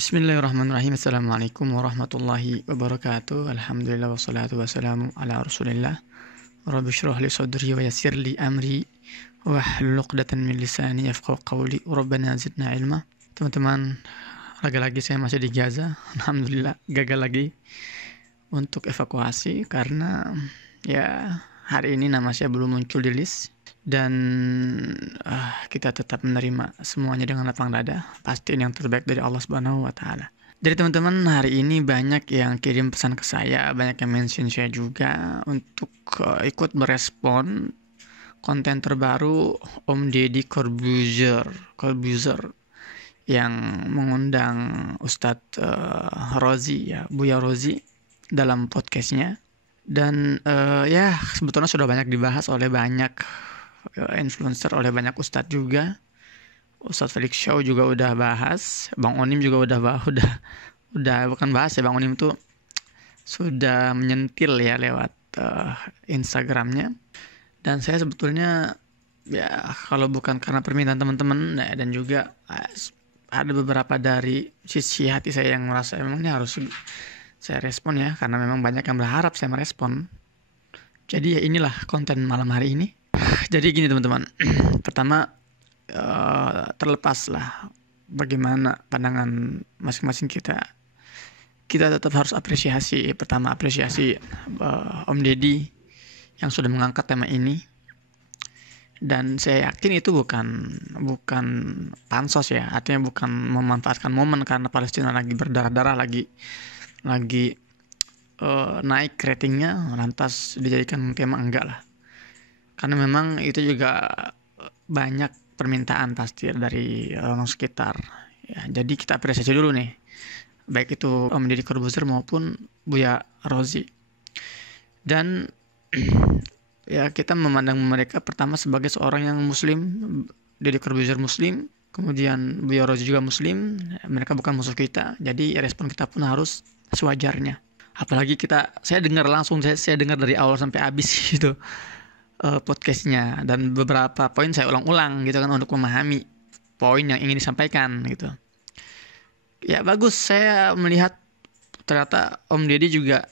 Bismillahirrahmanirrahim. Assalamualaikum warahmatullahi wabarakatuh. Alhamdulillah wassalatu wassalamu ala rasulillah. Rabbi shrah li sadri wa yassir li amri wahlul 'uqdatan min lisani yafqahu qawli. Rabbana zidna ilma. Teman-teman, lagi-lagi saya masih di Gaza. Alhamdulillah gagal lagi untuk evakuasi karena ya hari ini nama saya belum muncul di list. Dan kita tetap menerima semuanya dengan lapang dada. Pasti ini yang terbaik dari Allah Subhanahu wa Ta'ala. Jadi teman-teman, hari ini banyak yang kirim pesan ke saya, banyak yang mention saya juga untuk ikut merespon konten terbaru Om Deddy Corbuzier yang mengundang Ustadz Rozi, ya Buya Rozi dalam podcastnya. Dan ya sebetulnya sudah banyak dibahas oleh banyak influencer, oleh banyak ustadz juga. Ustadz Felix Shaw juga udah bahas, Bang Onim juga udah bukan bahas ya, Bang Onim tuh sudah menyentil ya lewat Instagramnya. Dan saya sebetulnya ya kalau bukan karena permintaan teman-teman ya, dan juga ada beberapa dari sisi hati saya yang merasa memang ini harus saya respon ya, karena memang banyak yang berharap saya merespon. Jadi ya inilah konten malam hari ini. Jadi gini teman-teman, pertama terlepas lah bagaimana pandangan masing-masing kita tetap harus apresiasi. Pertama apresiasi Om Deddy yang sudah mengangkat tema ini. Dan saya yakin itu bukan pansos ya, artinya bukan memanfaatkan momen karena Palestina lagi berdarah-darah, lagi naik ratingnya, lantas dijadikan tema, enggak lah. Karena memang itu juga banyak permintaan pasti dari orang sekitar. Ya, jadi kita apresiasi dulu nih, baik itu Om Deddy Corbuzier maupun Buya Rozi. Dan ya kita memandang mereka pertama sebagai seorang yang muslim. Deddy Corbuzier muslim, kemudian Buya Rozi juga muslim. Mereka bukan musuh kita, jadi respon kita pun harus sewajarnya. Apalagi saya dengar langsung, saya dengar dari awal sampai habis gitu podcastnya, dan beberapa poin saya ulang-ulang gitu kan untuk memahami poin yang ingin disampaikan gitu. Ya bagus, saya melihat ternyata Om Deddy juga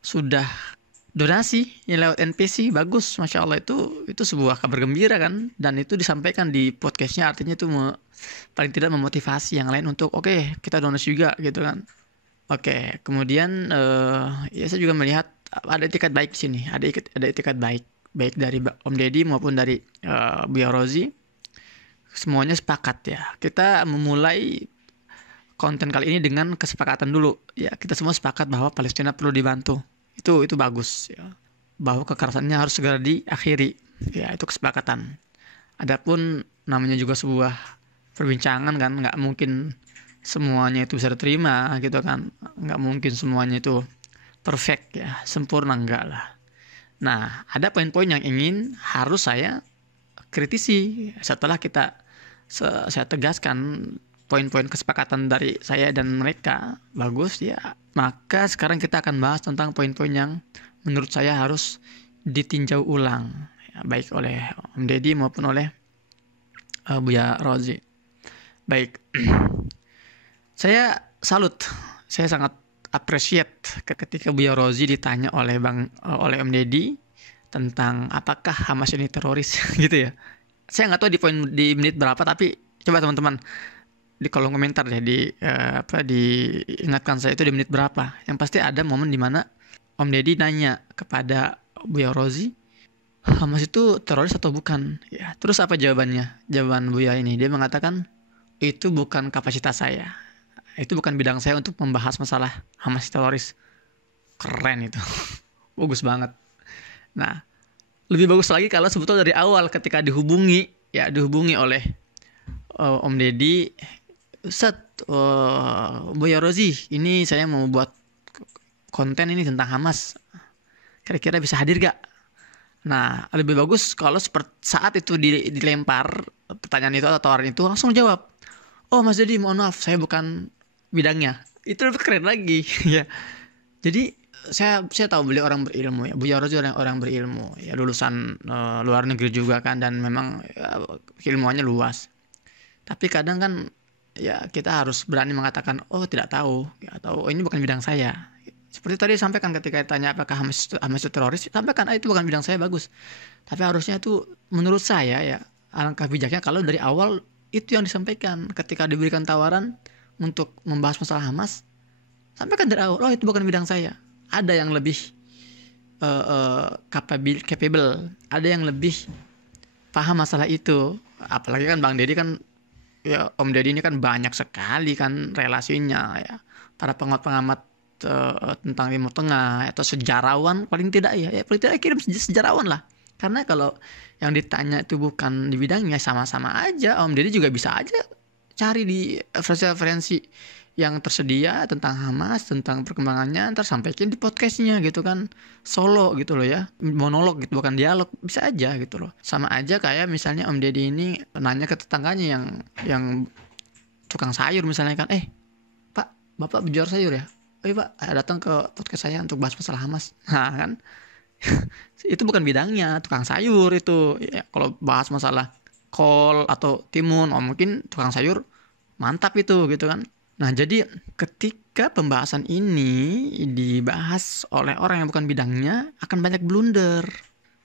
sudah donasi ya lewat NPC. Bagus, Masya Allah, itu sebuah kabar gembira kan, dan itu disampaikan di podcastnya, artinya itu paling tidak memotivasi yang lain untuk oke, kita donasi juga gitu kan. Oke, kemudian ya saya juga melihat ada etikat baik di sini, ada etikat baik dari Om Deddy maupun dari Buya Rozi. Semuanya sepakat ya. Kita memulai konten kali ini dengan kesepakatan dulu. Ya, kita semua sepakat bahwa Palestina perlu dibantu. Itu bagus ya. Bahwa kekerasannya harus segera diakhiri. Ya, itu kesepakatan. Adapun namanya juga sebuah perbincangan kan, nggak mungkin semuanya itu bisa diterima gitu kan. Nggak mungkin semuanya itu perfect ya, sempurna, enggak lah. Nah, ada poin-poin yang harus saya kritisi setelah saya tegaskan poin-poin kesepakatan dari saya dan mereka. Bagus ya. Maka sekarang kita akan bahas tentang poin-poin yang menurut saya harus ditinjau ulang ya, baik oleh Om Deddy maupun oleh Buya Rozi. Baik. Saya salut. Saya sangat appreciate ketika Buya Rozi ditanya oleh Om Deddy tentang apakah Hamas ini teroris gitu ya. Saya nggak tahu di menit berapa, tapi coba teman-teman di kolom komentar deh diingatkan saya itu di menit berapa. Yang pasti ada momen di mana Om Deddy nanya kepada Buya Rozi, Hamas itu teroris atau bukan? Ya, terus apa jawabannya? Jawaban Buya ini, dia mengatakan itu bukan kapasitas saya. Itu bukan bidang saya untuk membahas masalah Hamas teroris. Keren itu. Bagus banget. Nah, lebih bagus lagi kalau sebetulnya dari awal ketika dihubungi oleh Om Deddy, Buya Rozi, ini saya mau buat konten ini tentang Hamas. Kira-kira bisa hadir gak? Nah, lebih bagus kalau saat itu dilempar pertanyaan itu atau tawaran itu langsung jawab. Oh Mas Deddy, mohon maaf, saya bukan bidangnya. Itu lebih keren lagi ya. Jadi saya tahu beliau orang berilmu ya. Buya Rozi orang berilmu ya, lulusan luar negeri juga kan, dan memang ya, ilmuannya luas. Tapi kadang kan ya kita harus berani mengatakan oh tidak tahu ya, atau oh, ini bukan bidang saya. Seperti tadi sampaikan ketika ditanya apakah Hamas itu teroris, sampaikan itu bukan bidang saya, bagus. Tapi harusnya itu menurut saya ya alangkah bijaknya kalau dari awal itu yang disampaikan ketika diberikan tawaran untuk membahas masalah Hamas, sampaikan dari awal oh itu bukan bidang saya. Ada yang lebih capable, ada yang lebih paham masalah itu. Apalagi kan Bang Deddy kan ya, Om Deddy ini kan banyak sekali kan relasinya ya, para pengamat tentang Timur Tengah atau sejarawan paling tidak ya paling tidak kirim sejarawan lah, karena kalau yang ditanya itu bukan di bidangnya sama-sama aja. Om Deddy juga bisa aja cari di referensi yang tersedia tentang Hamas, tentang perkembangannya, ntar sampaikan di podcastnya gitu kan, solo gitu loh ya, monolog gitu, bukan dialog, bisa aja gitu loh. Sama aja kayak misalnya Om Deddy ini nanya ke tetangganya yang tukang sayur misalnya kan, Pak, Bapak berjual sayur ya? Oh iya Pak, datang ke podcast saya untuk bahas masalah Hamas. Nah kan, itu bukan bidangnya, tukang sayur itu. Ya, kalau bahas masalah kol atau timun, mungkin tukang sayur mantap itu gitu kan. Nah jadi ketika pembahasan ini dibahas oleh orang yang bukan bidangnya akan banyak blunder.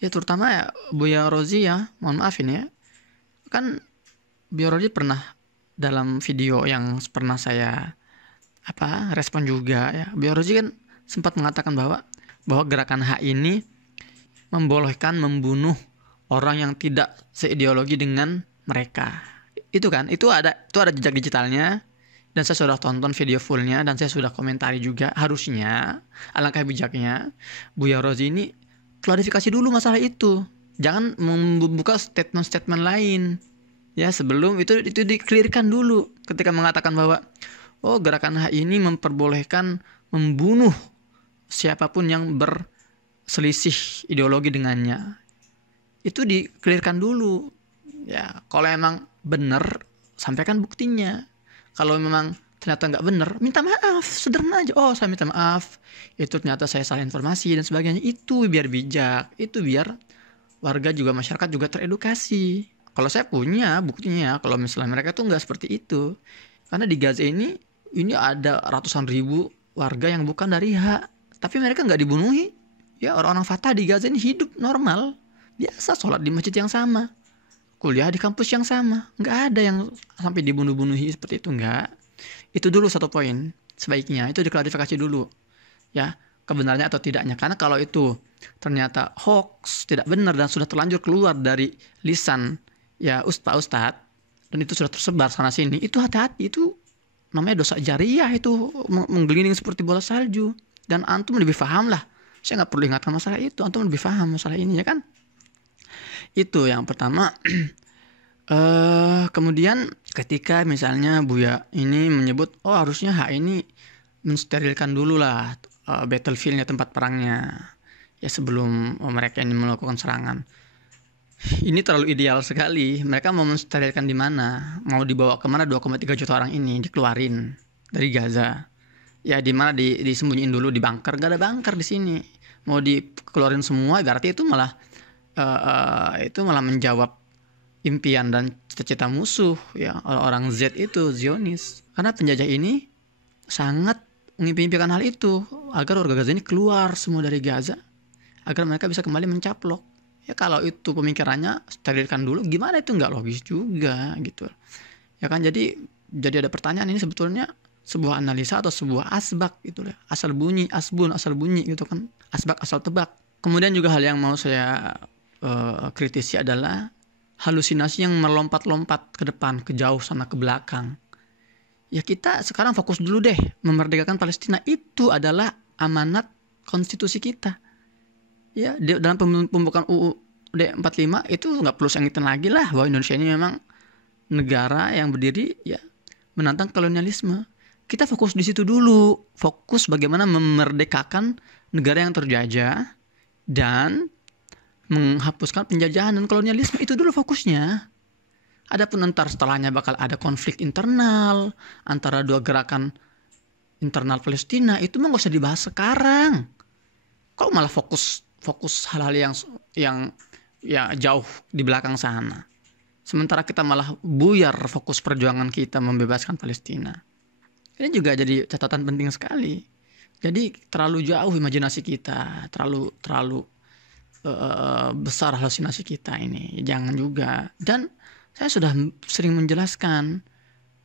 Ya terutama ya Buya Rozi ya, mohon maaf ini ya. Kan Buya Rozi pernah dalam video yang pernah saya respon juga ya. Buya Rozi kan sempat mengatakan bahwa gerakan HI ini membolehkan membunuh orang yang tidak seideologi dengan mereka. Itu kan, itu ada jejak digitalnya. Dan saya sudah tonton video fullnya dan saya sudah komentari juga. Harusnya alangkah bijaknya Buya Rozi ini klarifikasi dulu masalah itu. Jangan membuka statement-statement lain. Ya sebelum itu di-clearkan dulu ketika mengatakan bahwa oh gerakan HI ini memperbolehkan membunuh siapapun yang berselisih ideologi dengannya. Itu di-clearkan dulu. Ya kalau emang benar sampaikan buktinya. Kalau memang ternyata nggak benar, minta maaf, sederhana aja. Oh, saya minta maaf. Itu ternyata saya salah informasi dan sebagainya. Itu biar bijak. Itu biar warga juga, masyarakat juga teredukasi. Kalau saya punya buktinya, kalau misalnya mereka tuh nggak seperti itu. Karena di Gaza ini ada ratusan ribu warga yang bukan dari hak. Tapi mereka nggak dibunuhi. Ya, orang-orang Fatah di Gaza ini hidup normal. Biasa sholat di masjid yang sama. Kuliah di kampus yang sama, nggak ada yang sampai dibunuh-bunuhi seperti itu, nggak. Itu dulu satu poin, sebaiknya itu diklarifikasi dulu, ya kebenarannya atau tidaknya. Karena kalau itu ternyata hoax, tidak benar dan sudah terlanjur keluar dari lisan ya ustadz dan itu sudah tersebar sana sini, itu hati-hati, itu namanya dosa jariah, itu menggelinding seperti bola salju. Dan antum lebih paham lah, saya nggak perlu ingatkan masalah itu, antum lebih paham masalah ini ya kan. Itu yang pertama. Kemudian ketika misalnya Buya ini menyebut oh harusnya HI ini mensterilkan dulu lah battlefieldnya, tempat perangnya ya sebelum mereka ini melakukan serangan. Ini terlalu ideal sekali. Mereka mau mensterilkan di mana? Mau dibawa kemana 2,3 juta orang ini dikeluarin dari Gaza? Ya di mana disembunyiin dulu di bunker? Gak ada bunker di sini. Mau dikeluarin semua berarti itu malah menjawab impian dan cita-cita musuh ya, orang Z itu Zionis. Karena penjajah ini sangat mengimpi-impikan hal itu agar warga Gaza ini keluar semua dari Gaza agar mereka bisa kembali mencaplok. Ya kalau itu pemikirannya sterilkan dulu, gimana itu nggak logis juga gitu. Ya kan jadi ada pertanyaan, ini sebetulnya sebuah analisa atau sebuah asbak gitu ya. Asal bunyi, asal bunyi gitu kan. Asbak asal tebak. Kemudian juga hal yang mau saya kritisi adalah halusinasi yang melompat-lompat ke depan, ke jauh sana, ke belakang. Ya kita sekarang fokus dulu deh memerdekakan Palestina. Itu adalah amanat konstitusi kita. Ya dalam pembukaan UUD 45 itu nggak perlu saya ngingetin lagi lah bahwa Indonesia ini memang negara yang berdiri ya menantang kolonialisme. Kita fokus di situ dulu, fokus bagaimana memerdekakan negara yang terjajah dan menghapuskan penjajahan dan kolonialisme. Itu dulu fokusnya. Adapun ntar setelahnya bakal ada konflik internal antara dua gerakan internal Palestina, itu mah gak usah dibahas sekarang. Kok malah fokus hal-hal yang ya jauh di belakang sana. sementara kita malah buyar fokus perjuangan kita membebaskan Palestina. Ini juga jadi catatan penting sekali. Jadi terlalu jauh imajinasi kita, terlalu besar halusinasi kita ini. Jangan juga. Dan saya sudah sering menjelaskan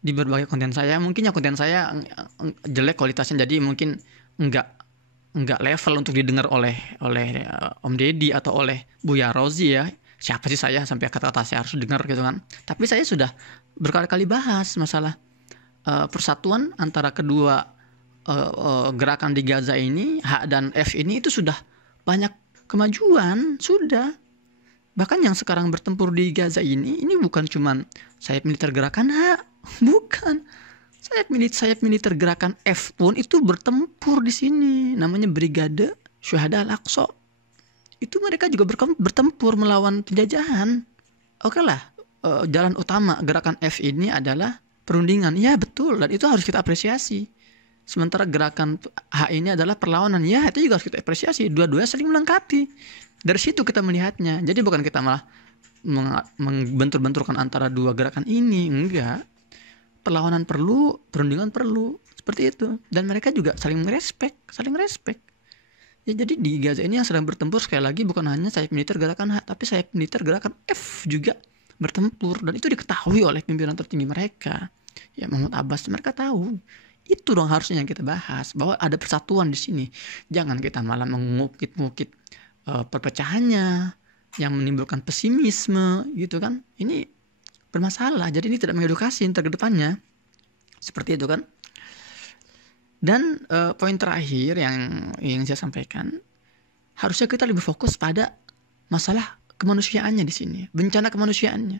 di berbagai konten saya. Mungkin ya konten saya jelek kualitasnya, jadi mungkin enggak level untuk didengar oleh Om Deddy atau oleh Buya Rozi ya. Siapa sih saya sampai kata-kata saya harus dengar gitu kan. Tapi saya sudah berkali-kali bahas masalah persatuan antara kedua gerakan di Gaza ini, H dan F ini, itu sudah banyak kemajuan, sudah. Bahkan yang sekarang bertempur di Gaza ini bukan cuman sayap militer gerakan H, bukan. Sayap militer gerakan F pun itu bertempur di sini, namanya Brigade Syuhada Al-Aqsa. Itu mereka juga bertempur melawan penjajahan. Oke lah, jalan utama gerakan F ini adalah perundingan. Ya betul, dan itu harus kita apresiasi. Sementara gerakan H ini adalah perlawanan. Ya itu juga harus kita apresiasi. Dua-duanya saling melengkapi. Dari situ kita melihatnya. Jadi bukan kita malah membentur-benturkan antara dua gerakan ini. Enggak. Perlawanan perlu, perundingan perlu. Seperti itu. Dan mereka juga saling respect. Ya, jadi di Gaza ini yang sedang bertempur sekali lagi bukan hanya sayap militer gerakan H, tapi sayap militer gerakan F juga bertempur, dan itu diketahui oleh pimpinan tertinggi mereka. Ya Mahmud Abbas, mereka tahu. Itu dong harusnya yang kita bahas, bahwa ada persatuan di sini. Jangan kita malah mengungkit-ungkit perpecahannya yang menimbulkan pesimisme gitu kan. Ini bermasalah. Jadi ini tidak mengedukasi ke depannya. Seperti itu kan. Dan poin terakhir yang ingin saya sampaikan, harusnya kita lebih fokus pada masalah kemanusiaannya di sini, bencana kemanusiaannya.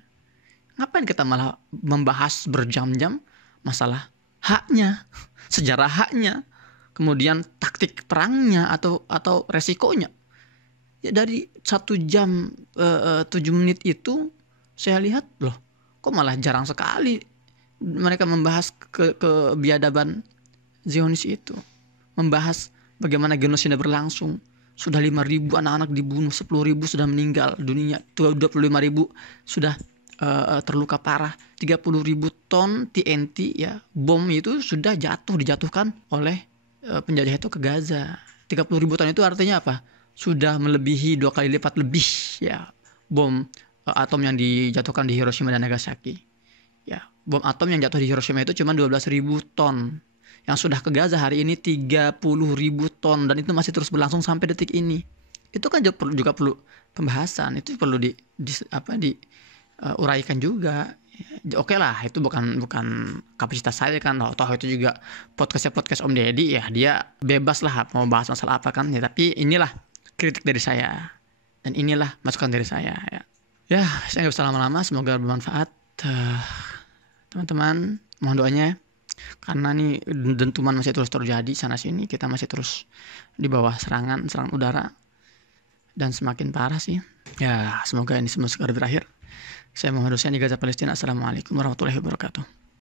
Ngapain kita malah membahas berjam-jam masalah haknya, sejarah haknya, kemudian taktik perangnya atau resikonya. Ya dari 1 jam 7 menit itu saya lihat loh, kok malah jarang sekali mereka membahas kebiadaban Zionis itu, membahas bagaimana genosida berlangsung. Sudah 5.000 anak-anak dibunuh, 10.000 sudah meninggal dunia, 25.000 sudah terluka parah, 30.000 ton TNT ya, bom itu sudah dijatuhkan oleh penjajah itu ke Gaza. 30.000 ton itu artinya apa? Sudah melebihi 2 kali lipat lebih ya bom atom yang dijatuhkan di Hiroshima dan Nagasaki. Ya, bom atom yang jatuh di Hiroshima itu cuma 12.000 ton. Yang sudah ke Gaza hari ini 30.000 ton, dan itu masih terus berlangsung sampai detik ini. Itu kan juga perlu pembahasan, itu perlu diuraikan juga. Oke lah, itu bukan kapasitas saya kan. Toh itu juga podcast Om Deddy ya, dia bebas lah mau bahas masalah apa kan ya. Tapi inilah kritik dari saya, dan inilah masukan dari saya ya. Ya, saya nggak bisa lama-lama, semoga bermanfaat. Teman-teman, mohon doanya. Karena nih dentuman masih terus terjadi sana sini, kita masih terus di bawah serangan udara, dan semakin parah sih. Ya, semoga ini semua segera berakhir. Saya Muhammad Hussein di Gaza Palestina. Assalamualaikum warahmatullahi wabarakatuh.